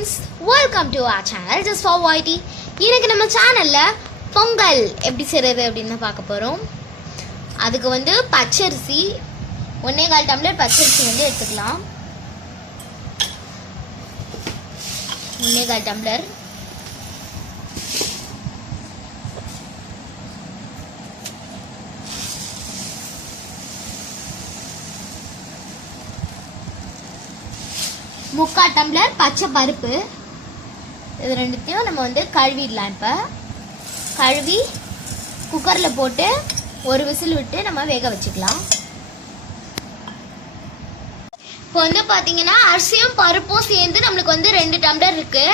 friends, welcome to our channel just for YT. இன்னைக்கு நம்ம சேனல்ல பொங்கல் எப்படி செய்யறது அப்படினு பார்க்க போறோம். அதுக்கு வந்து பச்சரிசி 1.25 டம்ளர் பச்சரிசி வந்து எடுத்துக்கலாம். 1.25 டம்ளர். முக்கால் டம்ளர் பச்சை பருப்பு. இது ரெண்டுத்தையும் நம்ம வந்து கழுவிடலாம். இப்போ கழுவி குக்கரில் போட்டு ஒரு விசில் விட்டு நம்ம வேக வச்சுக்கலாம். இப்போ வந்து பார்த்தீங்கன்னா அரிசியும் பருப்பும் சேர்ந்து நம்மளுக்கு வந்து 2 டம்ளர் இருக்கு.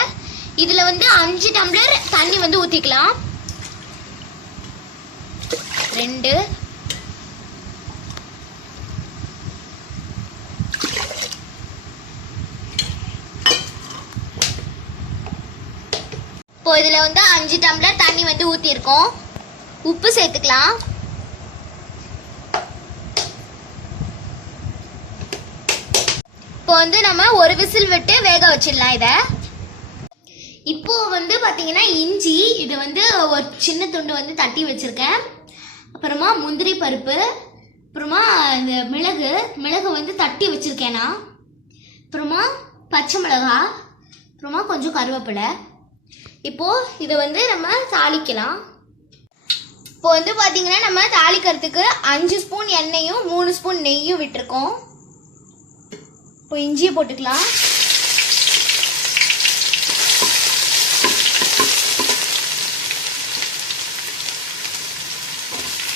இதில் வந்து 5 டம்ளர் தண்ணி வந்து ஊற்றிக்கலாம். 2 இப்போ இதில் வந்து 5 டம்ளர் தண்ணி வந்து ஊற்றிருக்கோம். உப்பு சேர்த்துக்கலாம். இப்போ வந்து நம்ம ஒரு விசில் விட்டு வேக வச்சிடலாம் இதை. இப்போ வந்து பார்த்தீங்கன்னா இஞ்சி இது வந்து ஒரு சின்ன துண்டு வந்து தட்டி வச்சிருக்கேன். அப்புறமா முந்திரி பருப்பு, அப்புறமா இந்த மிளகு வந்து தட்டி வச்சிருக்கேன் நான். அப்புறமா பச்சை மிளகா, அப்புறமா கொஞ்சம் கருவேப்பிலை. இப்போ இதை வந்து நம்ம தாளிக்கலாம். இப்போ வந்து பார்த்தீங்கன்னா நம்ம தாளிக்கிறதுக்கு 5 ஸ்பூன் எண்ணெயும் 3 ஸ்பூன் நெய்யும் விட்டுருக்கோம். இப்போ இஞ்சியை போட்டுக்கலாம்.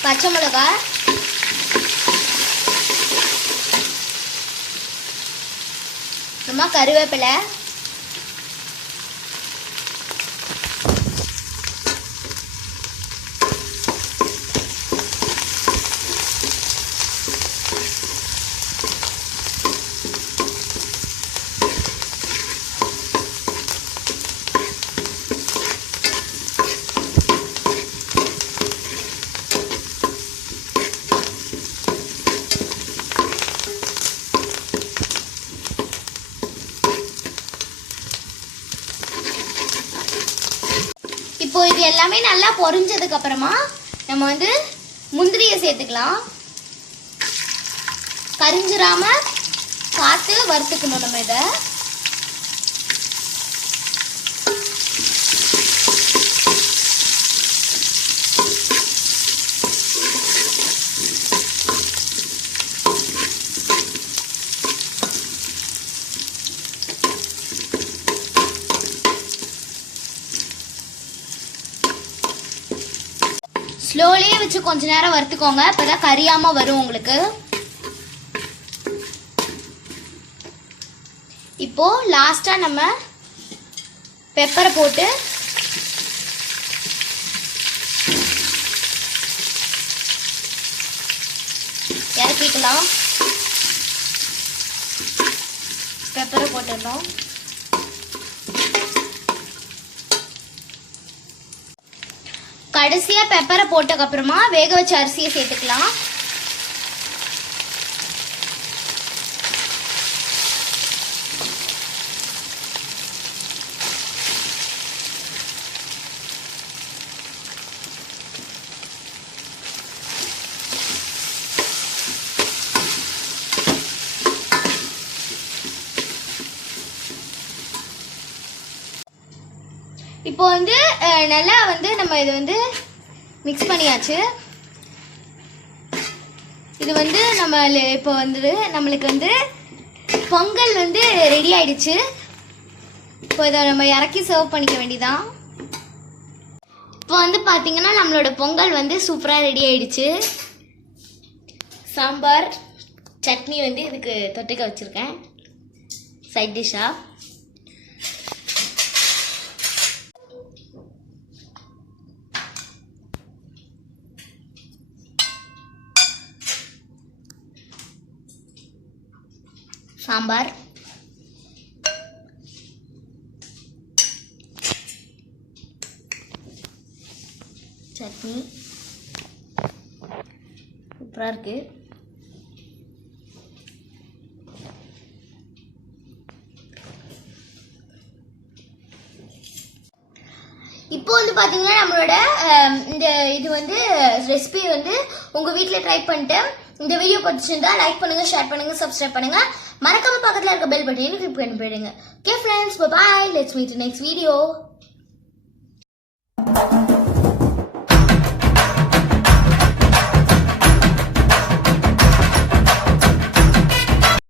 பச்சை மிளகா, அப்புறமா கருவேப்பிலை, இப்போ இது எல்லாமே நல்லா பொரிஞ்சதுக்கு அப்புறமா நம்ம வந்து முந்திரியை சேர்த்துக்கலாம். கரிஞ்சிராம பார்த்து வறுத்துக்கணும் நம்ம இதை. ஸ்லோலியே வச்சு கொஞ்ச நேரம் வறுத்துக்கோங்க, அப்பதான் கரியாம வரும் உங்களுக்கு. இப்போ லாஸ்டா நம்ம பெப்பரை போட்டு இறக்கிக்கலாம். பெப்பரை போட்டுடணும். கடைசியா பெப்பரை போட்டதுக்கு அப்புறமா வேக வச்ச அரிசியை சேர்த்துக்கலாம். இப்போ வந்து நல்லா வந்து நம்ம இது வந்து மிக்ஸ் பண்ணியாச்சு. இது வந்து நம்ம இப்போ வந்து நம்மளுக்கு வந்து பொங்கல் வந்து ரெடி ஆயிடுச்சு. இப்போ இதை நம்ம இறக்கி சர்வ் பண்ணிக்க வேண்டியதான். இப்போ வந்து பார்த்தீங்கன்னா நம்மளோட பொங்கல் வந்து சூப்பராக ரெடி ஆயிடுச்சு. சாம்பார் சட்னி வந்து இதுக்கு தொட்டுக்க வச்சுருக்கேன் சைட் டிஷ்ஷாக. சாம்பார், சட்னி சூப்பராக இருக்கு. இப்போ வந்து பாத்தீங்கன்னா நம்மளோட இந்த இது வந்து ரெசிபி வந்து உங்க வீட்ல ட்ரை பண்ணிட்டு இந்த வீடியோ பிடிச்சிருந்தா லைக் பண்ணுங்க, ஷேர் பண்ணுங்க, சப்ஸ்கிரைப் பண்ணுங்க. மறக்காம பக்கத்துல இருக்க பெல் பட்டனையும் கிளிக் பண்ணி போயிடுங்க. Okay friends, bye bye. Let's meet next video.